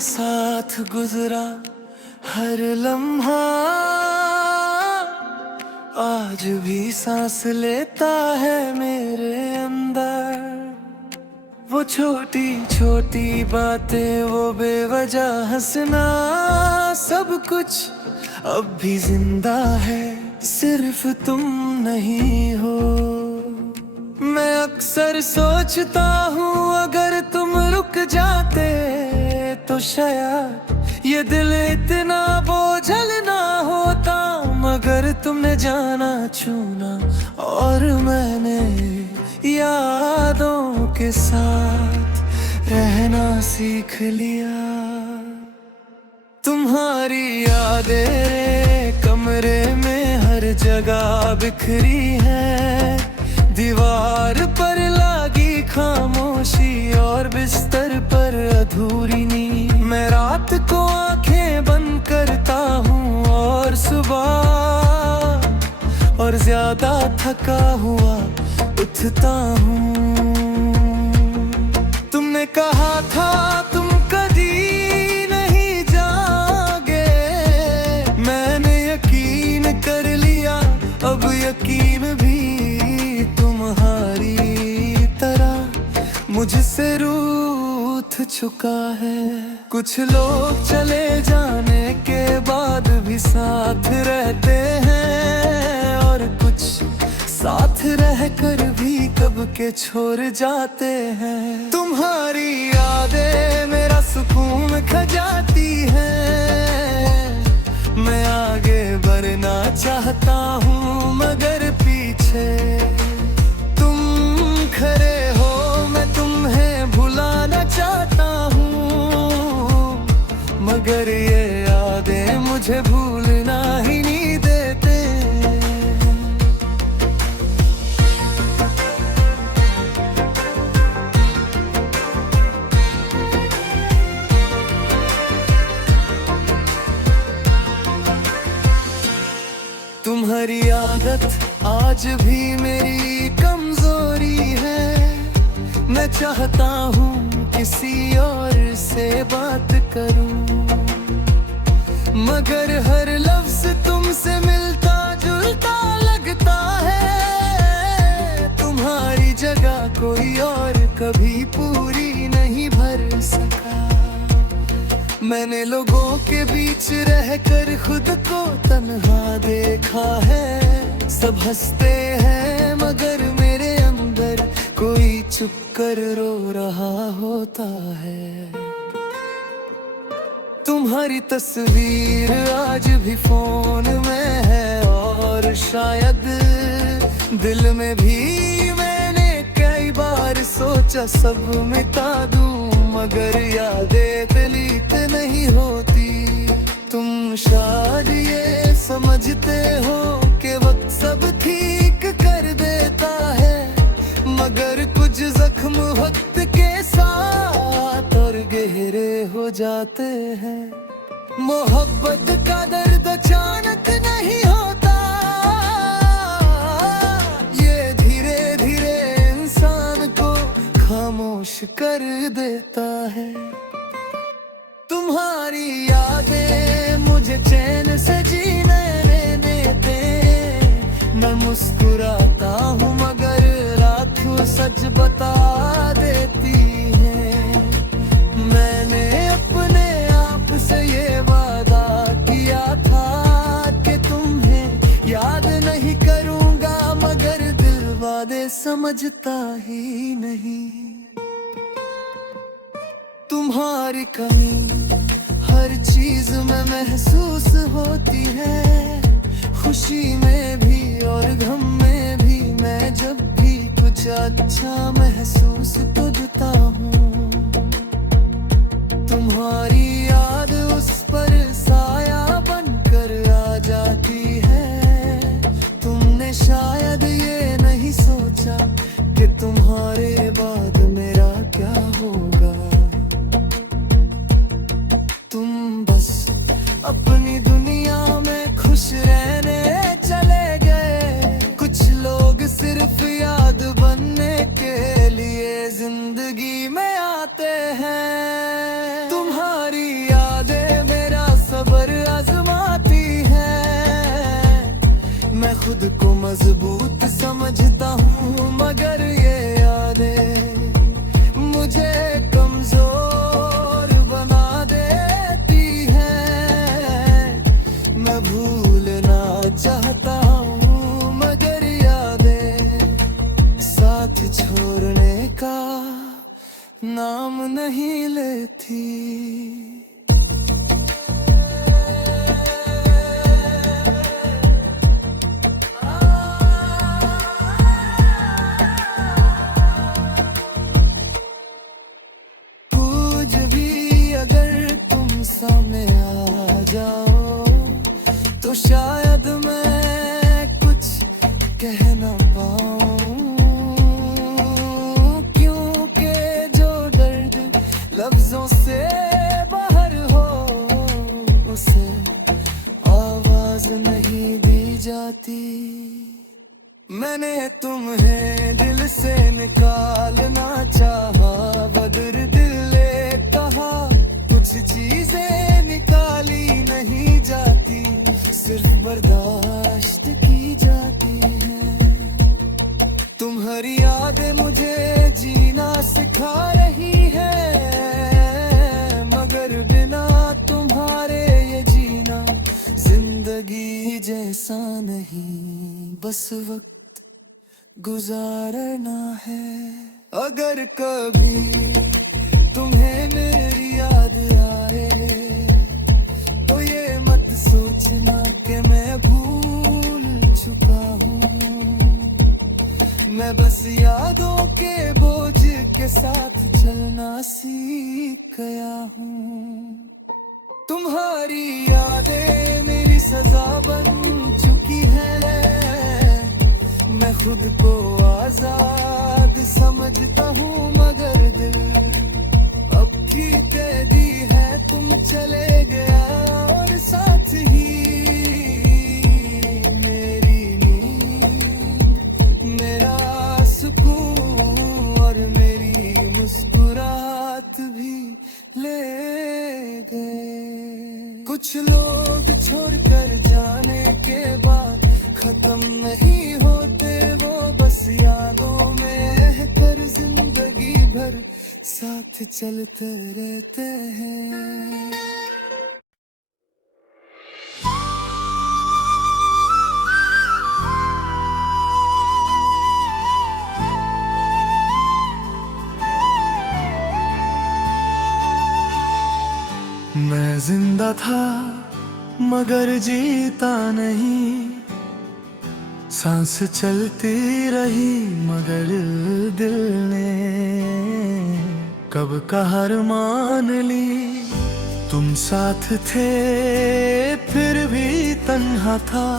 साथ गुजरा हर लम्हा आज भी सांस लेता है मेरे अंदर। वो छोटी छोटी बातें, वो बेवजह हंसना, सब कुछ अब भी जिंदा है, सिर्फ तुम नहीं हो। मैं अक्सर सोचता हूँ अगर तुम रुक जाते तो शायद ये दिल इतना बोझल ना होता। मगर तुमने जाना चुना और मैंने यादों के साथ रहना सीख लिया। तुम्हारी यादें कमरे में हर जगह बिखरी है, दीवार पर लगी खामोशी और बिस्तर पर अधूरी नींद। मैं रात को आंखें बंद करता हूँ और सुबह और ज्यादा थका हुआ उठता हूँ। तुमने कहा था तुम कभी नहीं जाओगे, मैंने यकीन कर लिया, अब यकीन भी तुम्हारी तरह मुझसे रूठ चुका है। कुछ लोग चले जाने के बाद भी साथ रहते हैं और कुछ साथ रहकर भी कब के छोड़ जाते हैं। तुम्हारी यादें मेरा सुकून खजाती हैं, मैं आगे बढ़ना चाहता हूँ मगर पीछे तुम खड़े हो। मैं तुम्हें भुलाना चाहता हूँ मगर ये यादें मुझे भूलना ही नहीं देते। तुम्हारी आदत आज भी मेरी कमजोरी है, मैं चाहता हूँ किसी और से बात करूँ मगर हर लफ्ज तुमसे मिलता जुलता लगता है। तुम्हारी जगह कोई और कभी पूरी नहीं भर सका। मैंने लोगों के बीच रहकर खुद को तन्हा देखा है, सब हंसते हैं मगर मेरे अंदर कोई चुप कर रो रहा होता है। तुम्हारी तस्वीर आज भी फोन में है और शायद दिल में भी मैंने कई बार सोचा सब मिटा दूं मगर यादें डिलीट नहीं होती। तुम शायद ये समझते हो कि वक्त सब ठीक कर देता है मगर कुछ जख्म वक्त के साथ और गहरे हो जाते हैं। मोहब्बत का दर्द अचानक नहीं होता, ये धीरे धीरे इंसान को खामोश कर देता है। तुम्हारी यादें मुझे चैन से जीने नहीं देते, मैं मुस्कुराता हूँ मगर रातों सच बता देती है। मैंने अपने आप से ये वादा किया था कि तुम्हें याद नहीं करूँगा मगर दिल वादे समझता ही नहीं। तुम्हारी कमी हर चीज में महसूस होती है, खुशी में भी और गम में भी। मैं जब भी कुछ अच्छा महसूस करता हूँ तुम्हारी याद उस पर साया बनकर आ जाती है। तुमने शायद ये नहीं सोचा कि तुम्हारे बाद मेरा क्या होगा। तुम बस अपनी दुनिया में खुश रहने चले गए। कुछ लोग सिर्फ याद बनने के लिए जिंदगी में आते हैं। तुम्हारी मजबूत समझता हूँ मगर ये यादें मुझे कमजोर बना देती हैं। मैं भूलना चाहता हूँ मगर यादें साथ छोड़ने का नाम नहीं लेती। कुछ भी अगर तुम सामने आ जाओ तो शायद मैं कुछ कह ना पाऊं, क्योंकि जो दर्द लफ्जों से बाहर हो उसे आवाज नहीं दी जाती। मैंने तुम्हें दिल से निकालना चाहा, बदर दिल ले कहा, कुछ चीजें निकाली नहीं जाती, सिर्फ बर्दाश्त की जाती हैं। तुम्हारी यादें मुझे जीना सिखा रही है, मगर बिना तुम्हारे ये जीना जिंदगी जैसा नहीं, बस वक्त गुजारना है। अगर कभी तुम्हें मेरी याद आए तो ये मत सोचना कि मैं भूल चुका हूँ, मैं बस यादों के बोझ के साथ चलना सीख गया हूँ। तुम्हारी यादें मेरी सजा बन चुकी है, मैं खुद को आजाद समझता हूँ मगर दिल अब की तेरी है, तुम चले गया और साथ ही मेरी नींद, मेरा सुकून और मेरी मुस्कुराहट भी ले गए। कुछ लोग छोड़कर जाने के बाद खत्म नहीं होते, वो बस यादों में कर जिंदगी भर साथ चलते रहते हैं। मैं जिंदा था मगर जीता नहीं, सांस चलती रही मगर दिल ने कब का हार मान ली। तुम साथ थे फिर भी तन्हा था,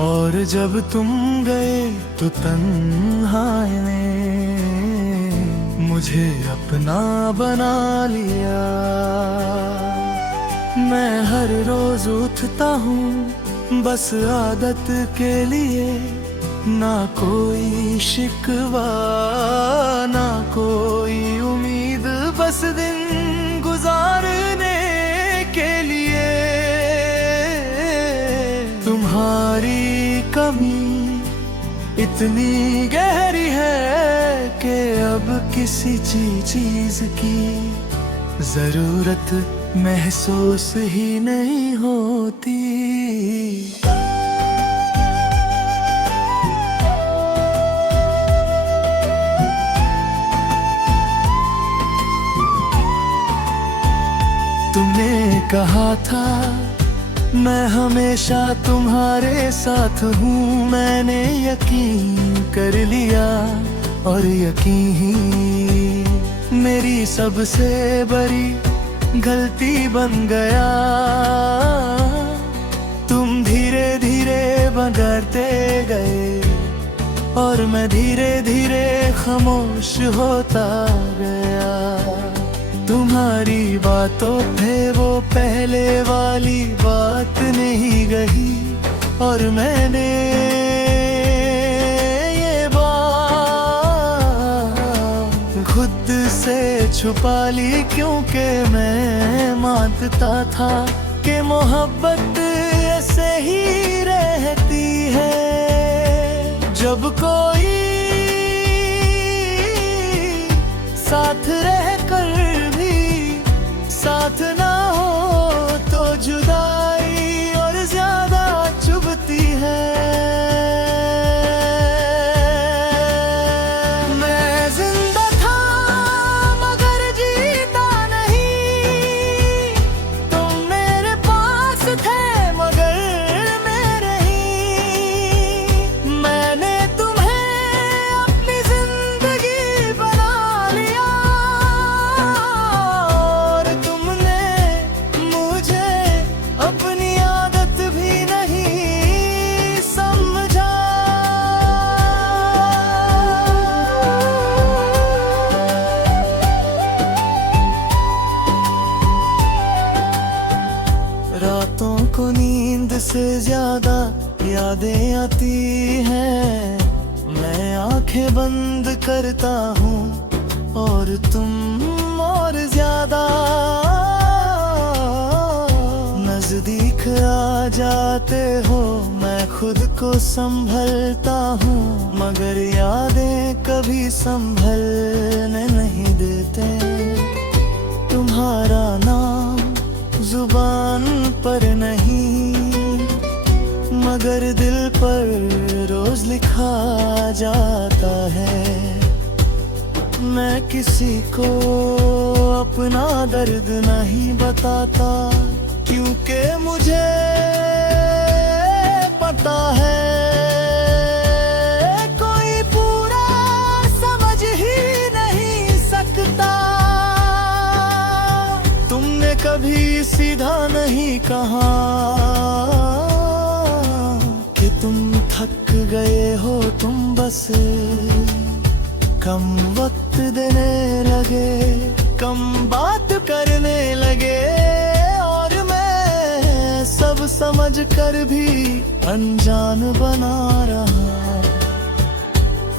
और जब तुम गए तो तन्हाई ने मुझे अपना बना लिया। मैं हर रोज उठता हूँ बस आदत के लिए, ना कोई शिकवा ना कोई उम्मीद, बस दिन गुजारने के लिए। तुम्हारी कमी इतनी गहरी है कि अब किसी चीज की जरूरत महसूस ही नहीं होती। तुमने कहा था मैं हमेशा तुम्हारे साथ हूँ, मैंने यकीन कर लिया और यकीन ही मेरी सबसे बड़ी गलती बन गया। तुम धीरे धीरे बदलते गए और मैं धीरे धीरे खामोश होता गया। तुम्हारी बातों पे वो पहले वाली बात नहीं गई, और मैंने ये बात खुद से छुपा ली, क्योंकि मैं मानता था कि मोहब्बत ऐसे ही रहती है जब कोई साथ रह कर भी साथ ना हो तो जुदाई और ज्यादा चुभती है। रातों को नींद से ज्यादा यादें आती हैं। मैं आंखें बंद करता हूँ और तुम और ज्यादा नजदीक आ जाते हो। मैं खुद को संभलता हूँ मगर यादें कभी संभलने नहीं देते। तुम्हारा नाम जुबान पर नहीं मगर दिल पर रोज लिखा जाता है। मैं किसी को अपना दर्द नहीं बताता क्योंकि मुझे पता है कोई पूरा समझ ही नहीं सकता। तुमने कभी सीधा नहीं कहा कि तुम थक गए हो। तुम बस कम वक्त देने लगे, कम बात करने लगे और मैं सब समझ कर भी अनजान बना रहा।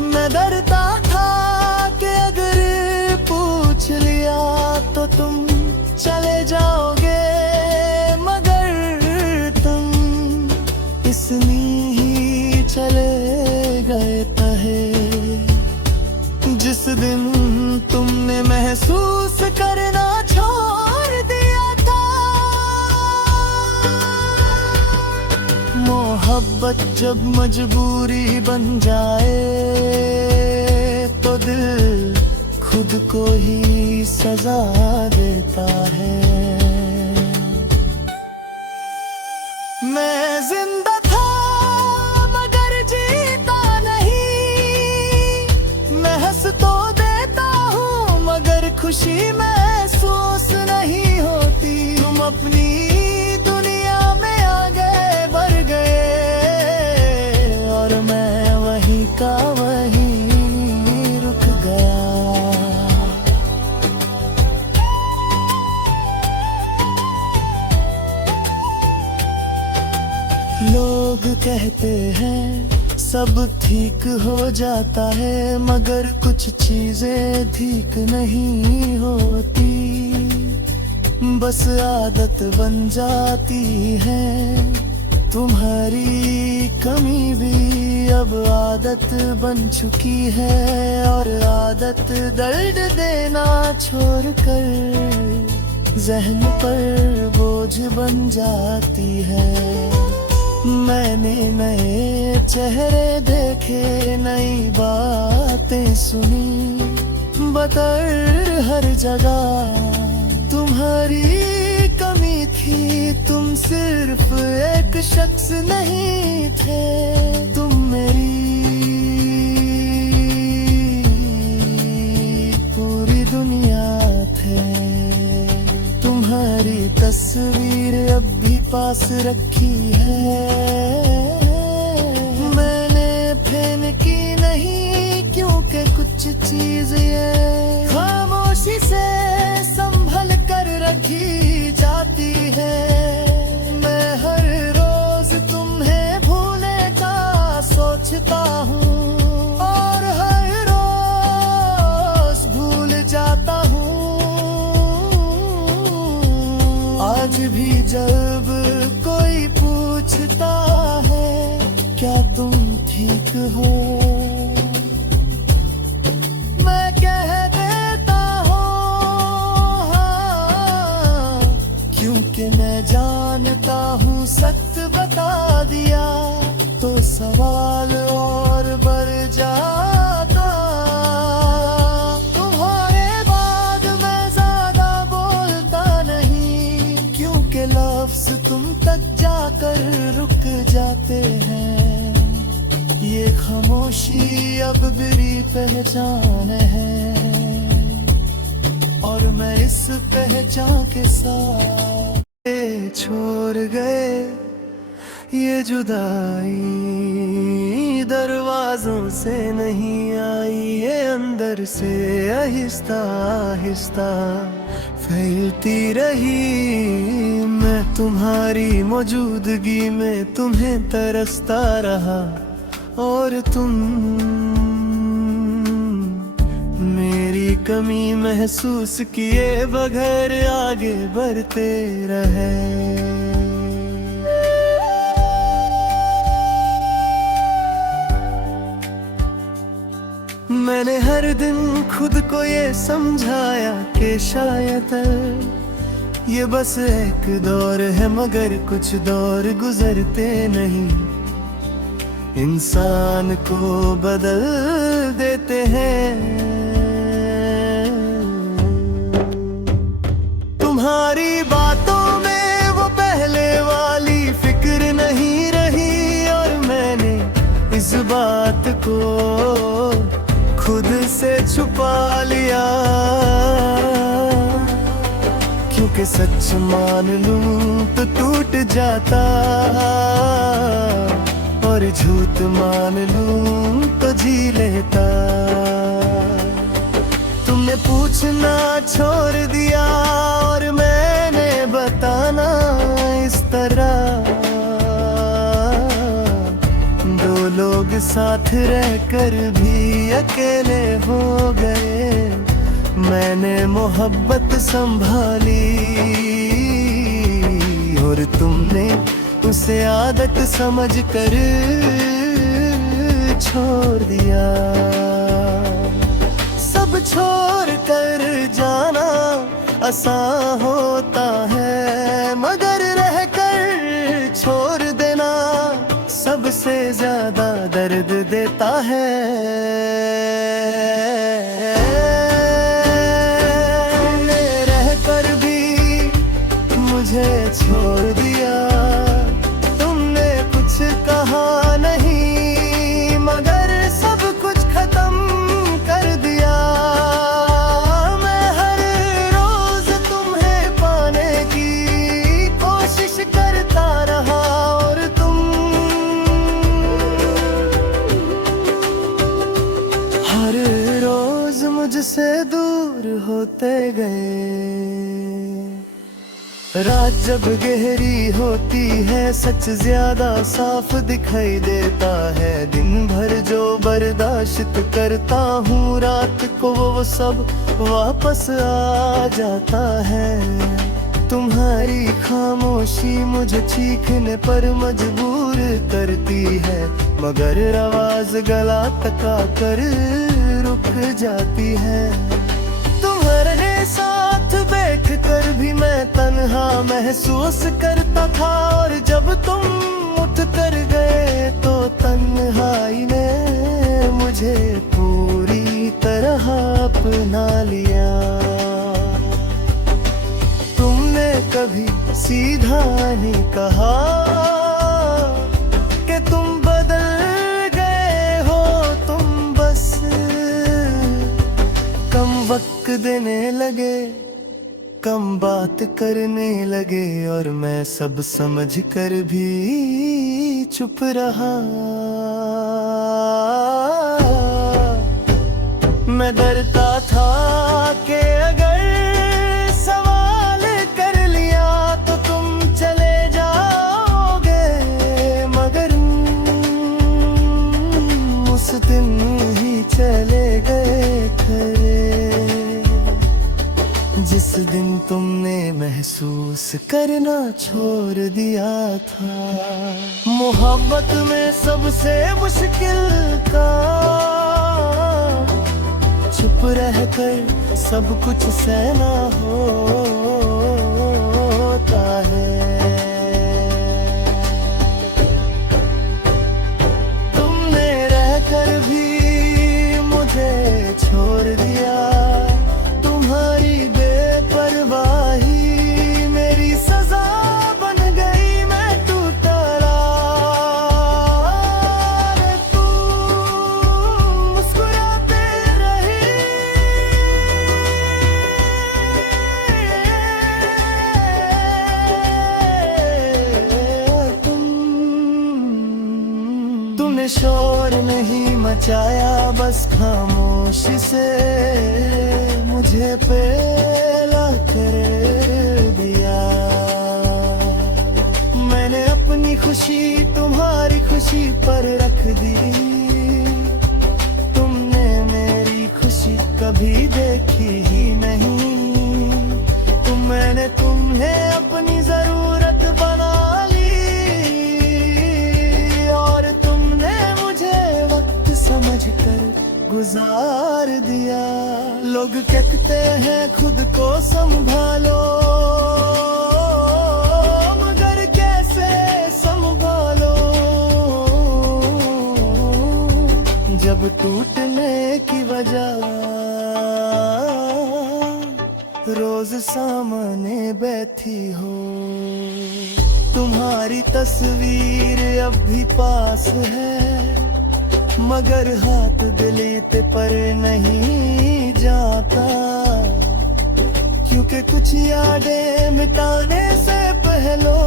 मैं डरता था कि अगर पूछ लिया तो तुम चले जाओगे मगर तुम इसलिए ही चले गए तहे। जिस दिन तुमने महसूस करना छोड़ दिया था मोहब्बत जब मजबूरी बन जाए तो दिल खुद को ही सजा देता है। मैं जिंदा था मगर जीता नहीं। मैं हंस तो देता हूँ मगर खुशी महसूस नहीं होती। तुम अपनी दुनिया में आगे बढ़ गए और मैं वहीं का वहीं रुक गया। लोग कहते हैं सब ठीक हो जाता है मगर कुछ चीजें ठीक नहीं होती। बस आदत बन जाती है। तुम्हारी कमी भी अब आदत बन चुकी है और आदत दर्द देना छोड़कर जहन पर बोझ बन जाती है। मैंने नए चेहरे देखे, नई बातें सुनी, बदर हर जगह तुम्हारी कमी थी। तुम सिर्फ एक शख्स नहीं थे, तुम मेरी पूरी दुनिया थे। तुम्हारी तस्वीर अब भी पास रखी है, मैंने फेंकी नहीं क्योंकि कुछ चीज ये खामोशी से संभल कर रखी जाती है। मैं हर रोज तुम्हें भूलने का सोचता हूँ और हर रोज भूल जाता हूँ। आज भी जब कोई पूछता है क्या तुम ठीक हो। मैं कह देता हूँ हाँ, क्योंकि मैं जानता हूँ सच बता दिया तो सवाल और बढ़ जाता। तुम्हारे बाद मैं ज्यादा बोलता नहीं, क्योंकि लफ्ज तुम तक जाकर रुक जाते हैं। ये खामोशी अब मेरी पहचान है, और मैं इस पहचान के साथ छोड़ गए ये जुदाई। दरवाजों से नहीं आई, ये अंदर से आहिस्ता आहिस्ता फैलती रही। मैं तुम्हारी मौजूदगी में तुम्हें तरसता रहा, और तुम मेरी कमी महसूस किए बगैर आगे बढ़ते रहे। मैंने हर दिन खुद को ये समझाया कि शायद ये बस एक दौर है, मगर कुछ दौर गुजरते नहीं, इंसान को बदल देते हैं। तुम्हारी बातों में वो पहले वाली फिक्र नहीं रही, और मैंने इस बात को खुद से छुपा लिया। क्योंकि सच मान लूं तो टूट जाता, और झूठ मान लूं तो जी लेता। तुमने पूछना छोड़ दिया, और मैंने बताना इस तरह। दो लोग साथ रहकर भी अकेले हो गए। मैंने मोहब्बत संभाली, और तुमने उसे आदत समझ कर छोड़ दिया। सब छोड़ कर जाना आसान होता है, मगर रह कर छोड़ देना सबसे ज्यादा दर्द देता है। रह कर भी मुझे छोड़ दिया, तुमने कुछ कहा नहीं, मगर सब कुछ खत्म कर दिया। मैं हर रोज तुम्हें पाने की कोशिश करता रहा, और तुम हर रोज मुझसे दूर होते गए। रात जब गहरी होती है सच ज्यादा साफ दिखाई देता है। दिन भर जो बर्दाश्त करता हूँ रात को वो सब वापस आ जाता है। तुम्हारी खामोशी मुझे चीखने पर मजबूर करती है, मगर आवाज गला तका कर रुक जाती है। तुम्हारे साथ बैठ कर भी मैं तन्हा महसूस करता था, और जब तुम उठ कर गए तो तन्हाई ने मुझे पूरी तरह अपना लिया। तुमने कभी सीधा नहीं कहा कि तुम बदल गए हो, तुम बस कम वक्त देने लगे, कम बात करने लगे, और मैं सब समझ कर भी चुप रहा। मैं डरता था कि अगर सवाल कर लिया तो तुम चले जाओगे, मगर उस दिन ही चले गए खरे, जिस दिन तुमने महसूस महसूस करना छोड़ दिया था। मोहब्बत में सबसे मुश्किल काम चुप रहकर सब कुछ सहना होता है। तुमने रहकर भी मुझे छोड़ दिया, तुम्हारी बेपरवाही मेरी सजा बन गई। मैं टूटा रे तुम मुस्कुराते रही, तुमने शोर नहीं मचाया, बस खामोशी से मुझे पेला कर दिया। मैंने अपनी खुशी तुम्हारी खुशी पर रख दी, तुमने मेरी खुशी कभी देखी ही नहीं। मैंने तुम्हें अपनी जरूरत बना ली और तुमने मुझे वक्त समझकर गुजार दिया। लोग कहते हैं खुद को संभालो, मगर कैसे संभालो जब टूटने की वजह रोज सामने बैठी हो। तुम्हारी तस्वीर अब भी पास है, मगर हाथ दिलीत पर नहीं जाता, क्योंकि कुछ यादें मिटाने से पहले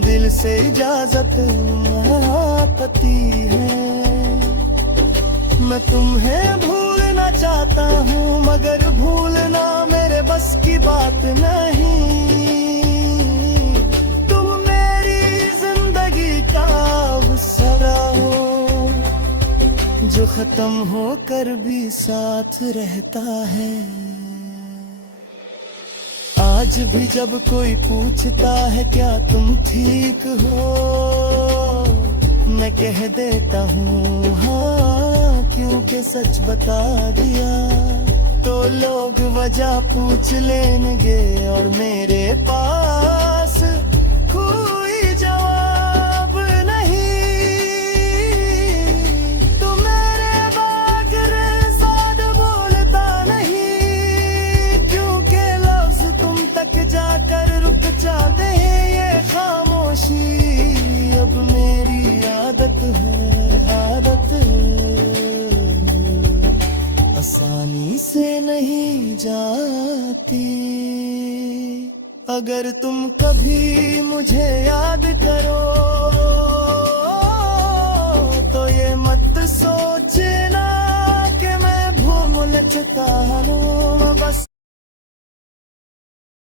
दिल से इजाजत आती है। मैं तुम्हें भूलना चाहता हूँ, मगर भूलना मेरे बस की बात नहीं। तुम मेरी जिंदगी का सरा हो जो खत्म होकर भी साथ रहता है। आज भी जब कोई पूछता है क्या तुम ठीक हो, मैं कह देता हूँ हाँ, क्योंकि सच बता दिया तो लोग वजह पूछ लेंगे और मेरे पास कोई जवाब नहीं। तो मेरे बागरे ज़ाद बोलता नहीं, क्योंकि लफ्ज़ तुम तक जाकर रुक जाते हैं। ये खामोशी अब मेरी आदत है, आदत आसानी से नहीं जाती। अगर तुम कभी मुझे याद करो तो ये मत सोचना कि मैं भूल चुका हूँ। बस